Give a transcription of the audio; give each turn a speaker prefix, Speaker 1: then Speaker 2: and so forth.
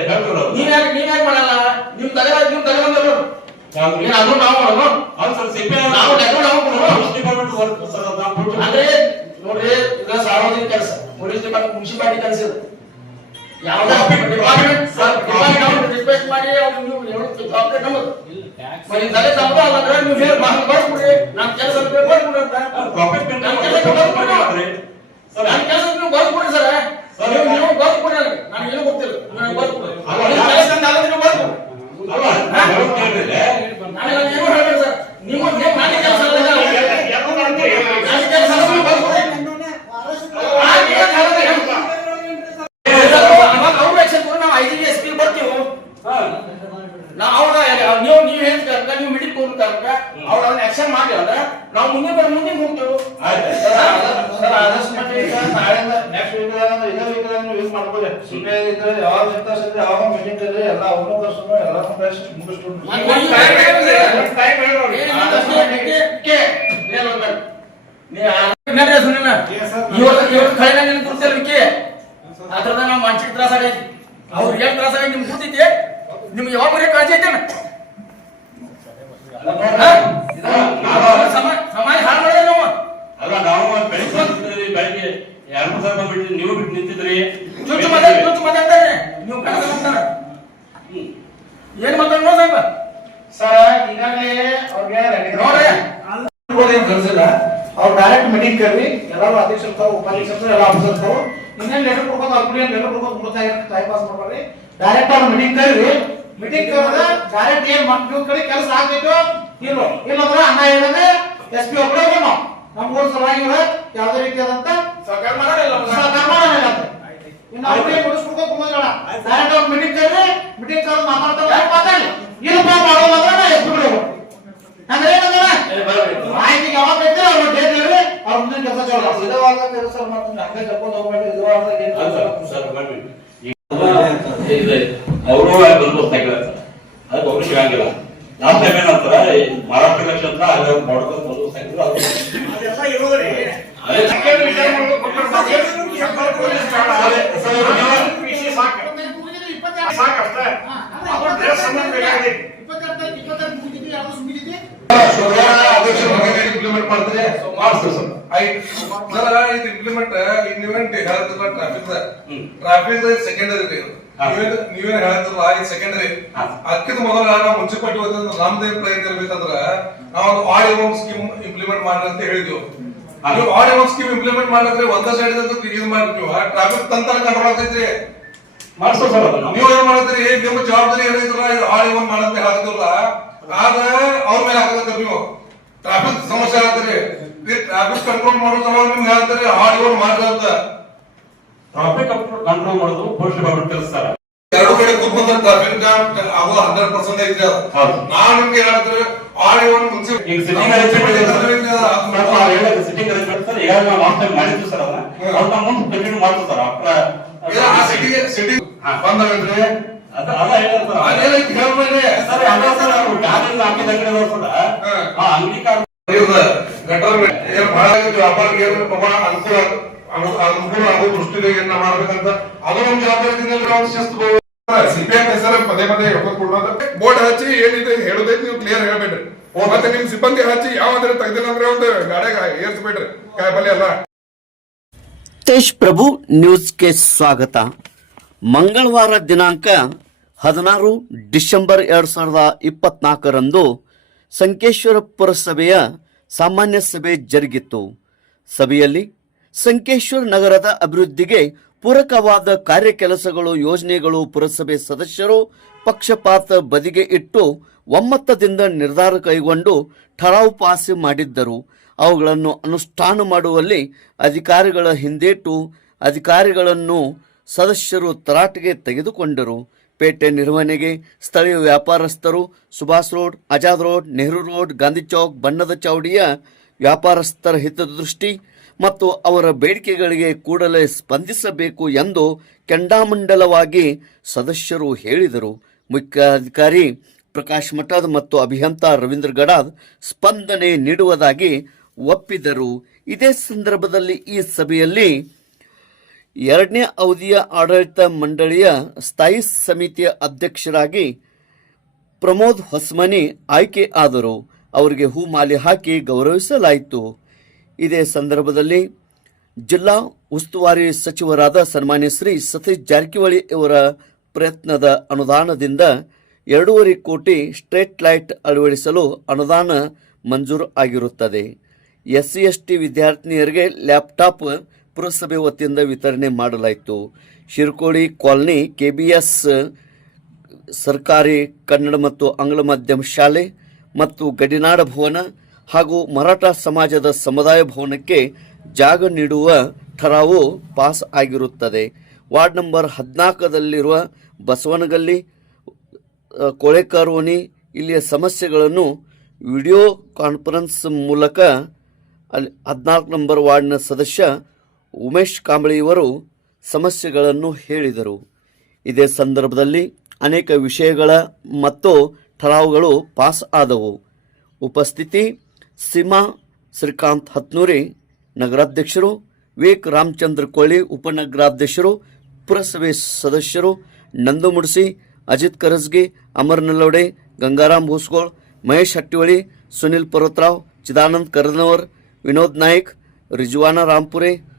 Speaker 1: ಹೇಳ್ಕೊಡೋದು
Speaker 2: ನೀವ್ ಯಾಕೆ ಮಾಡಲ್ಲ? ತಲೆ ತಲೆ ಅಂದ್ರೆ ಇದು ಸಾರ್ವಜನಿಕ ಕೆಲಸ ಮುನ್ಸಿಪಾಲಿಟಿ ಕೆಲಸ ಇದು. ಸರ್ ಮಾಡಿ ಅವ್ರು ನೀವು ಜವಾಬ್ದಾರಿ ತಲೆ ನೀವು ನಮ್ಮ ಕೆಲಸ ಕೆಲಸ
Speaker 1: ಸರ್
Speaker 2: ನಾವು ಮುಂದೆ ಬರ ಮುಂದೆ ಹೋಗ್ತೇವೆ.
Speaker 1: ಆಯ್ತು.
Speaker 3: ಸರ್ ಆದಷ್ಟು ಮಟ್ಟಿಗೆ ನಾಳೆಯಿಂದ ನೆಕ್ಸ್ಟ್ ವೀಕ್ ಇದೇ ವೀಕ್ ನೀವು ಯೂಸ್ ಮಾಡ್ಕೊಳ್ಳಿ. ಸುಮ್ಮನೆ ಇದ್ರೆ ಯಾವಾಗ ಇರ್ತಾ ಸರಿ ಯಾವಾಗ ಮೀಟಿಂಗ್ ಇರಲಿ ಎಲ್ಲ ಅವ್ರನ್ನೂ ಕರ್ಸ್ಕೊಂಡು ಎಲ್ಲರನ್ನೂ ಕರೆಸಿ
Speaker 2: ಅದ್ರದ ನಾವು ಮಾನಸಿಕ ತ್ರಾಸ ಆಗೈತಿ ಅವ್ರು ಏನ್ ತ್ರಾಸ ಆಗೈತಿ ನಿಮ್ಗೆ ಗೊತ್ತೈತಿ? ನಿಮ್ಗೆ ಯಾವಾಗ ಬರೀ ಕಾಳಜಿ ಐತೇನ ಸಮಾಜ ಸಮಾಜ ಹಾಳು ಮಾಡಿದೆ ನಾವು
Speaker 1: ಅಲ್ಲ ನಾವು ಬೆಳಿಗ್ಗೆ ಬಂದಿದ್ರಿ, ಬೆಳಿಗ್ಗೆ ಎರಡು ಬಿಟ್ಟು ನೀವು ಬಿಟ್ಟು ನಿಂತಿದ್ರಿ.
Speaker 2: ಚುಚ್ಚು ಮಾತಾಡಿ ಚುಚ್ಚು ಮಾತಾಡ್ತಾರೆ ನೀವು ಏನ್ ಮಾತಾಡೋ ಸಾಹೇಬ.
Speaker 3: ಸರ್ ಈಗಾಗಲೇ ಅವ್ರಿಗೆ
Speaker 2: ನೋಡ್ರಿ.
Speaker 3: ಏನು ಕಳ್ಸಿಲ್ಲ. ಅವ್ರು ಡೈರೆಕ್ಟ್ ಮೀಟಿಂಗ್ ಕರ್ರಿ ಎಲ್ಲರೂ ಅಧ್ಯಕ್ಷರು ತಾವು ಉಪಾಧ್ಯಕ್ಷರು ಎಲ್ಲ ಆಫೀಸರ್ ತಾವು. ಇನ್ನೇನು ಲೆಟರ್ ಕೊಡ್ಬೋದು ಅವ್ರು ಏನು ಲೆಟರ್ ಕೊಡ್ಬೋದು ಮುಗಿತಾ ಟೈಮ್ ಪಾಸ್ ಮಾಡ್ಬೇಡ್ರಿ ಡೈರೆಕ್ಟ್ ಅವ್ರು ಮೀಟಿಂಗ್ ಕರ್ರಿ ಮೀಟಿಂಗ್ ಕರೆದ ಡೈರೆಕ್ಟ್ ಏನ್ ಮಕ್ ನೀವು ಕಡೆ ಕೆಲಸ ಆಗ್ಬೇಕು ಇಲ್ಲೋ ಇಲ್ಲಂದ್ರ ಅಣ್ಣ ಹೇಳಿದ್ರೆ ಎಸ್ ಪಿ ಒಬ್ಬರೇ ನಾವು ನಮ್ಗೂ ಊರು ಯಾವ್ದೇ ರೀತಿಯಾದಂತ
Speaker 2: ಸರ್ಕಾರ ಅವ್ರು.
Speaker 3: ಸರ್ಕಾರ ಮಾಡೋದಿಲ್ಲ ಅಂತ ಇನ್ನು ಅವ್ರಿಗೆ ಮುಗಿಸ್ಬಿಡ್ಕೋ ಕುಮಾರಣ್ಣ ಡೈರೆಕ್ಟ್ ಅವ್ರು ಮೀಟಿಂಗ್ ಕರ್ರಿ ಮೀಟಿಂಗ್ ಕರೆದು ಮಾತಾಡ್ತಾರೆ ಮಾತಾಡಿ ಇಲ್ಲಪ್ಪ ಮಾಡೋಲ್ಲ ಅಂದ್ರೆ ನಾ ಎಸ್ ಪಿ ಅಂದ್ರೆ ಏನಂದ್ರೆ ಆಯ್ತು ಈಗ ಯಾವಾಗ ಬೇಕಿದ್ರೆ ಅವ್ರು ಡೇಟ್ ಹೇಳಿ ಅವ್ರ ಮುಂದಿನ ಕೆಲಸ ಮಾಡ್ತಾರೆ. ಇದುವಾಗ ಕೆಲಸ ಮಾಡ್ತಾರೆ ಹಂಗೆ ಕರ್ಕೊಂಡು ಹೋಗ್ಬೇಡಿ ಇದುವಾಗ
Speaker 1: ಸರ್. ಅವರು ಸಿಗಂಗಿಲ್ಲ ಟೈಮ್ ಏನಂತಾರ ಮಹಾರಾಷ್ಟ್ರ ಅಂತ ಮಾಡ್ಕೊಂಡು ಅದು
Speaker 4: ಇದು ಇಂಪ್ಲಿಮೆಂಟ್ ನೀವೇನ್ ಹೇಳ್ತಿಲ್ಲ ಟ್ರಾಫಿಕ್. ಟ್ರಾಫಿಕ್ ಸೆಕೆಂಡರಿ ರೀ. ನೀವೇನ್ ನೀವೇನ್ ಹೇಳ್ತಿರಲ್ಲ ಇದು ಸೆಕೆಂಡರಿ ಅದಕ್ಕಿಂತ ಮೊದಲ ನಾವು ಮುನ್ಸಿಪಾಲಿಟಿ ಹೋದ್ರೆ ನಮ್ದೇನ್ ಪ್ರಯತ್ನ ಇರ್ಬೇಕಂದ್ರ ನಾವು ಆಡ್ ಇವನ್ ಸ್ಕೀಮ್ ಇಂಪ್ಲಿಮೆಂಟ್ ಮಾಡ್ರಿ ಅಂತ ಹೇಳಿದ್ವಿ ಅದು ಆಡ್ ಸ್ಕೀಮ್ ಇಂಪ್ಲಿಮೆಂಟ್ ಮಾಡಿದ್ರೆ ಒಂದ ಸೈಡ್ ಇದು ಮಾಡ್ತೀವಿ ಟ್ರಾಫಿಕ್ ತಂತ್ರ ಕಂಟ್ರೋಲ್ ಆಗ್ತೈತ್ರಿ ನೀವು ಏನ್ ಮಾಡ್ತೀರಿ ನಿಮ್ಮ ಜವಾಬ್ದಾರಿ ಏನಿದ್ರ ಆಳ್ ಇವನ್ ಮಾಡಂತ ಹೇಳ್ತಿರಲ್ಲ ಆದ್ರೆ ಅವ್ರ ಮೇಲೆ ಹಾಕತ್ತ ನೀವು ಟ್ರಾಫಿಕ್ ಸಮಸ್ಯೆ ಆಗ್ತದೆ ಈ ಟ್ರಾಫಿಕ್ ಕಂಟ್ರೋಲ್ ಮಾಡೋ ಸಲುವಾಗಿ ನಿಮ್ಗೆ ಹೇಳ್ತಾರೆ ಆಳ್ ಇವನ್ ಮಾಡ್ರಿ ಅಂತ
Speaker 1: ಟ್ರಾಫಿಕ್ ಕಂಟ್ರೋಲ್ ಮಾಡೋದು ಪೊಲೀಸ್ ಡಿಪಾರ್ಟ್ಮೆಂಟ್ ಕೆಲಸ ಸರ್
Speaker 4: ಎರಡು ಕಡೆ ಕೂತ್ಕೊಂಡ್ರೆ ಟ್ರಾಫಿಕ್ ಜಾಮ್ ಆಗೋದು ಹಂಡ್ರೆಡ್ ಪರ್ಸೆಂಟ್ ಐತೆ ಅದು. ನಾವ್ ನಿಮ್ಗೆ ಹೇಳ್ತಾರೆ ಆಳ್ ಇವನ್ ಮುಂಚೆ
Speaker 1: ಈಗ ಸಿಟ್ಟಿಂಗ್ ಸಿಟ್ಟಿಂಗ್ ಅರೇಂಜ್ಮೆಂಟ್ ಸರ್. ಈಗ ನಾವು ಲಾಸ್ಟ್ ಟೈಮ್ ಮಾಡಿದ್ವಿ ಸರ್ ಅದನ್ನ.
Speaker 4: ಹ್ಮ್.
Speaker 1: ಅವ್ರು ನಮ್ಮ ಮುಂದೆ ಕಂಟಿನ್ಯೂ ಮಾಡ್ತೀವಿ ಸರ್. ಆ
Speaker 4: ಸಿಟಿಗೆ ಸಿಟಿ. ಬಂದ್ರೆ
Speaker 1: ಅದ ಅದ ಹೇಳಿದ್ರು ಸರ್
Speaker 4: ಅದೇನೈತಿ ಹೇಳ್ಬೇಡ್ರಿ
Speaker 1: ಸರ್ ಅದ ಸರ್ ಅವ್ರು ಗಾಡಿಯಿಂದ ಹಾಕಿದ ಅಂಗಡಿ ಅದಾವ ಸರ್
Speaker 4: ಹಾ.
Speaker 1: ಆ ಅಂಗಡಿ ಕಾರ್ಡ್
Speaker 4: ಇವ್ರ ಗಟರ್ ಏನ್ ಬಹಳ ವ್ಯಾಪಾರಿಗೆ ಏನು ಅನುಕೂಲ ಅನುಕೂಲ ಆಗೋ ದೃಷ್ಟಿಗೆ ಏನ ಮಾಡ್ಬೇಕಂತ ಅದು ನಮ್ ಜವಾಬ್ದಾರಿ ಹೆಸರು ಪದೇ ಪದೇ ಕೊಡೋದು ಬೋರ್ಡ್ ಹಚ್ಚಿ ಏನಿದೆ ಹೇಳೋದೈತಿ ನೀವು ಕ್ಲಿಯರ್ ಹೇಳ್ಬೇಡ್ರಿ. ಮತ್ತೆ ನಿಮ್ ಸಿಬ್ಬಂದಿ ಹಚ್ಚಿ ಯಾವ್ದಾರ ತೆಗ್ದಿಲ್ಲ ಅಂದ್ರೆ ಒಂದು ಗಾಡಿಯಾಗ ಏರ್ಸ್ಬೇಡ್ರಿ. ಕಾಯಿಪಲ್ಲೆ ಎಲ್ಲ.
Speaker 5: ತೇಜ್ ಪ್ರಭು ನ್ಯೂಸ್ಗೆ ಸ್ವಾಗತ. ಮಂಗಳವಾರ ದಿನಾಂಕ ಹದಿನಾರು ಡಿಸೆಂಬರ್ ಎರಡು ಸಾವಿರದ ಇಪ್ಪತ್ನಾಲ್ಕರಂದು ಸಂಕೇಶ್ವರ ಪುರಸಭೆಯ ಸಾಮಾನ್ಯ ಸಭೆ ಜರುಗಿತು ಸಭೆಯಲ್ಲಿ ಸಂಕೇಶ್ವರ ನಗರದ ಅಭಿವೃದ್ಧಿಗೆ ಪೂರಕವಾದ ಕಾರ್ಯಕೆಲಸಗಳು, ಯೋಜನೆಗಳು ಪುರಸಭೆ ಸದಸ್ಯರು ಪಕ್ಷಪಾತ ಬದಿಗೆ ಇಟ್ಟು ಒಮ್ಮತದಿಂದ ನಿರ್ಧಾರ ಕೈಗೊಂಡು ಠರಾವು ಪಾಸ್ ಮಾಡಿದ್ದರು. ಅವುಗಳನ್ನು ಅನುಷ್ಠಾನ ಮಾಡುವಲ್ಲಿ ಅಧಿಕಾರಿಗಳ ಹಿಂದೇಟು, ಅಧಿಕಾರಿಗಳನ್ನು ಸದಸ್ಯರು ತರಾಟೆಗೆ ತೆಗೆದುಕೊಂಡರು. ಪೇಟೆ ನಿರ್ವಹಣೆಗೆ ಸ್ಥಳೀಯ ವ್ಯಾಪಾರಸ್ಥರು Subhash road Azad road, Nehru road, Gandhi chowk, ಬಣ್ಣದ ಚೌಡಿಯ ವ್ಯಾಪಾರಸ್ಥರ ಹಿತದೃಷ್ಟಿ ಮತ್ತು ಅವರ ಬೇಡಿಕೆಗಳಿಗೆ ಕೂಡಲೇ ಸ್ಪಂದಿಸಬೇಕು ಎಂದು ಕೆಂಡಾಮಂಡಲವಾಗಿ ಸದಸ್ಯರು ಹೇಳಿದರು. ಮುಖ್ಯಾಧಿಕಾರಿ ಪ್ರಕಾಶ್ ಮಠದ್ ಮತ್ತು ಅಭಿಯಂತ ರವೀಂದ್ರ ಗಡಾದ್ ಸ್ಪಂದನೆ ನೀಡುವುದಾಗಿ ಒಪ್ಪಿದರು. ಇದೇ ಸಂದರ್ಭದಲ್ಲಿ ಈ ಸಭೆಯಲ್ಲಿ ಎರಡನೇ ಅವಧಿಯ ಆಡಳಿತ ಮಂಡಳಿಯ ಸ್ಥಾಯಿ ಸಮಿತಿಯ ಅಧ್ಯಕ್ಷರಾಗಿ ಪ್ರಮೋದ್ ಹೊಸ್ಮನಿ ಆಯ್ಕೆ ಆದರು. ಅವರಿಗೆ ಹೂಮಾಲೆ ಹಾಕಿ ಗೌರವಿಸಲಾಯಿತು. ಇದೇ ಸಂದರ್ಭದಲ್ಲಿ ಜಿಲ್ಲಾ ಉಸ್ತುವಾರಿ ಸಚಿವರಾದ ಸನ್ಮಾನ್ಯ ಶ್ರೀ ಸತೀಶ್ ಜಾರಕಿಹೊಳಿ ಅವರ ಪ್ರಯತ್ನದ ಅನುದಾನದಿಂದ ಎರಡೂವರೆ ಕೋಟಿ ಸ್ಟ್ರೀಟ್ ಲೈಟ್ ಅಳವಡಿಸಲು ಅನುದಾನ ಮಂಜೂರು ಆಗಿರುತ್ತದೆ. ಎಸ್ಸಿ ಎಸ್ಟಿ ವಿದ್ಯಾರ್ಥಿನಿಯರಿಗೆ ಲ್ಯಾಪ್ಟಾಪ್ ಪುರಸಭೆ ವತಿಯಿಂದ ವಿತರಣೆ ಮಾಡಲಾಯಿತು. ಶಿರ್ಕೋಡಿ ಕಾಲನಿ ಎಸ್ ಸರ್ಕಾರಿ ಕನ್ನಡ ಮತ್ತು ಆಂಗ್ಲ ಮಾಧ್ಯಮ ಶಾಲೆ ಮತ್ತು ಗಡಿನಾಡ ಭವನ ಹಾಗೂ ಮರಾಠ ಸಮಾಜದ ಸಮುದಾಯ ಭವನಕ್ಕೆ ಜಾಗ ನೀಡುವ ಠರಾವು ಪಾಸ್ ಆಗಿರುತ್ತದೆ. ವಾರ್ಡ್ ನಂಬರ್ ಹದಿನಾಲ್ಕದಲ್ಲಿರುವ ಬಸವನಗಲ್ಲಿ ಅ, ಇಲ್ಲಿಯ ಸಮಸ್ಯೆಗಳನ್ನು ವಿಡಿಯೋ ಕಾನ್ಫರೆನ್ಸ್ ಮೂಲಕ ಅಲ್ಲಿ ಹದಿನಾಲ್ಕು ನಂಬರ್ ವಾರ್ಡ್ನ ಸದಸ್ಯ ಉಮೇಶ್ ಕಾಂಬಳಿಯವರು ಸಮಸ್ಯೆಗಳನ್ನು ಹೇಳಿದರು. ಇದೇ ಸಂದರ್ಭದಲ್ಲಿ ಅನೇಕ ವಿಷಯಗಳ ಮತ್ತು ಠರಾವುಗಳು ಪಾಸ್ ಆದವು. ಉಪಸ್ಥಿತಿ ಸೀಮಾ ಶ್ರೀಕಾಂತ್ ಹತ್ನೂರಿ, ನಗರಾಧ್ಯಕ್ಷರು ವೇಕ್ ರಾಮಚಂದ್ರ ಕೊಳ್ಳಿ ಉಪನಗರಾಧ್ಯಕ್ಷರು, ಪುರಸಭೆ ಸದಸ್ಯರು, ನಂದು ಮುಡ್ಸಿ, ಅಜಿತ್ ಕರಸ್ಗಿ, ಅಮರ್ ನಲ್ಲೋಡೆ, ಗಂಗಾರಾಮ್ ಭೂಸ್ಗೋಳ್ ಮಹೇಶ್ ಹಟ್ಟಿವಳಿ ಸುನಿಲ್ ಪರ್ವತರಾವ್, ಚಿದಾನಂದ್ ಕರ್ನವರ್, ವಿನೋದ್ ನಾಯ್ಕ್, ರಿಜ್ವಾನ ರಾಂಪುರೆ